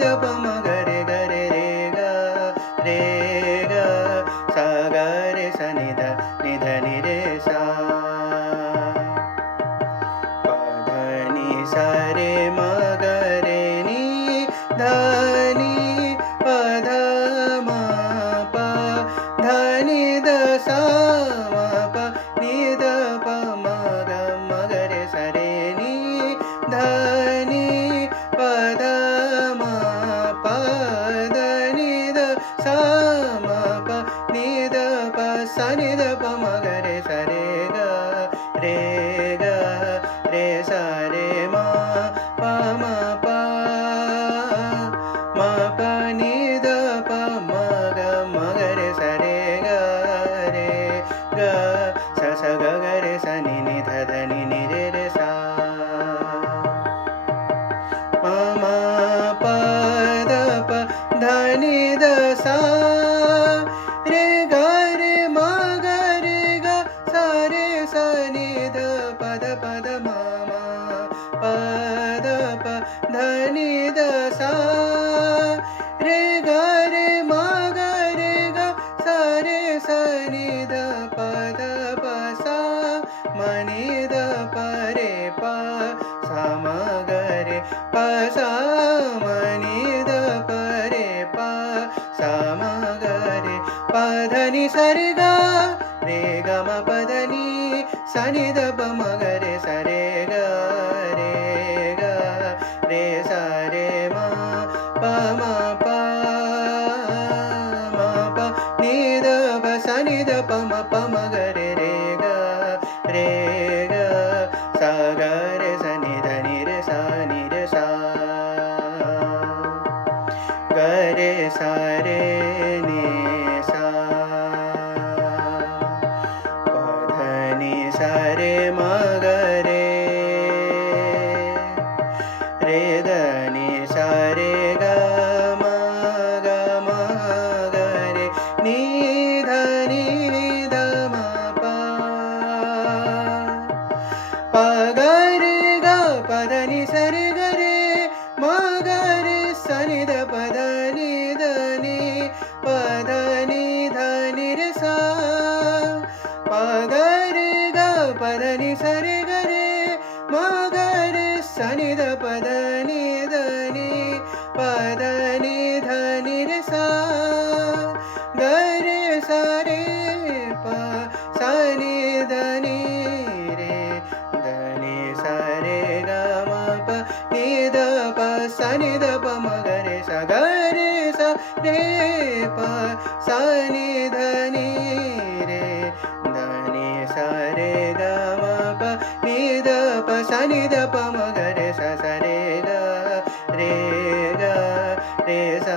the ప మ గ రే గ రే రే గ రే గ స గ రే స ని ద ని రే సా ప ధ ని స రే మ గ రే ని ధ ని ప ధ మ ప ధ ని ద స మ ప ని ద ప మ గ రే స రే ని ధ ని ప ధ మ ప ధ ని ద స మ ప ని ద ప స ని ద ప మ గ రే స రే గ రే గ రే స రే మ ప మ ప మ ప ని ద ప మ గ రే స రే గ రే గ స స గ గ రే స ని ని ధ ధ ని ని రే రే సా మ మ ప ద ప ధ ని ద సా రే గ రే మ గ రే గ స రే స ని ధ ప ద మ మ ప ద ప ధ ని ద సా రే గ రే మ గ రే గ స రే స ని ధ ప ద ప సా మ ని ద ప రే ప స మ గ రే ప సా మ ని ద ప రే ప స మ గ రే ప ధ ని స రే గ రే గ మ ప ధ ని స ని ద ప మ గ రే స రే గ రే గ రే స రే మ ప మ ప మ ప ని ద ప స ని ద ప మ ప మ గ రే రే గ రే గ స గ రే స ని ధ ని రే స ని రే సా గ రే స రే ని సా ప ధ ని స రే మ గ రే రే ద ని స రే గ మ గ మ గ రే ని ధ ని ద మ ప ప గ రే గ ప ధ ని స రే గ రే మ గ రే స ని ద ప ధ ని ద ని ప ధ ని ధ ని రే సా ప గ రే గ ప ధ ని స రే గ రే మ గ రే స ని ద ప ధ ని ద ని ప ధ ని ధ ని రే సా గ రే స రే ప స ని ద ని రే ద ని స రే గ మ ప ని ద ప స ని ద ప మ గ రే స గ రే స రే ప స ని ధ ని రే ద ని స రే గ మ ప ని ద ప స ని ద ప మ గ రే స స రే గ రే గ రే స